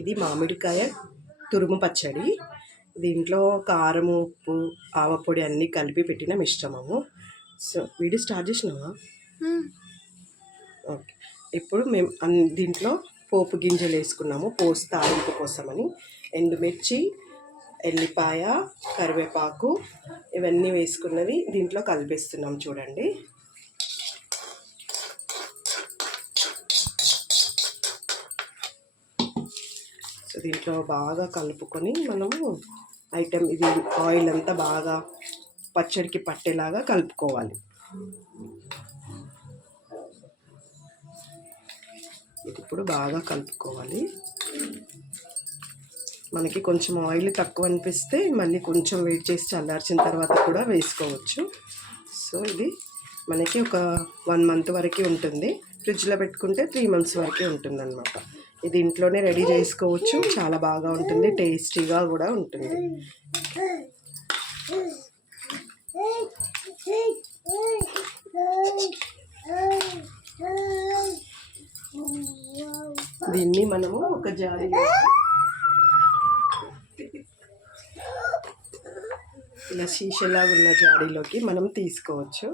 ఇది మామిడికాయ తురుము పచ్చడి. దీంట్లో కారం, ఉప్పు, ఆవపొడి అన్నీ కలిపి పెట్టిన మిశ్రమము. సో వీడియో స్టార్ట్ చేసినావా? ఓకే. ఇప్పుడు మేము దీంట్లో పోపు గింజలు వేసుకున్నాము, పోసి తాలింపు కోసమని. ఎండుమిర్చి, ఎల్లిపాయ, కరివేపాకు ఇవన్నీ వేసుకున్నవి దీంట్లో కలిపేస్తున్నాం చూడండి. సో దీంట్లో బాగా కలుపుకొని మనము ఇది ఆయిల్ అంతా బాగా పచ్చడికి పట్టేలాగా కలుపుకోవాలి. ఇది ఇప్పుడు బాగా కలుపుకోవాలి. మనకి కొంచెం ఆయిల్ తక్కువ అనిపిస్తే మళ్ళీ కొంచెం వెయిట్ చేసి చల్లార్చిన తర్వాత కూడా వేసుకోవచ్చు. సో ఇది మనకి ఒక 1 మంత్ వరకు ఉంటుంది. ఫ్రిడ్జ్లో పెట్టుకుంటే 3 మంత్స్ వరకే ఉంటుంది అన్నమాట. ఇది ఇంట్లోనే రెడీ చేసుకోవచ్చు. చాలా బాగా ఉంటుంది, టేస్టీగా కూడా ఉంటుంది. దీన్ని మనము ఒక జాడీలో ఇలా శీషలాగా ఉన్న జాడీలోకి మనం తీసుకోవచ్చు.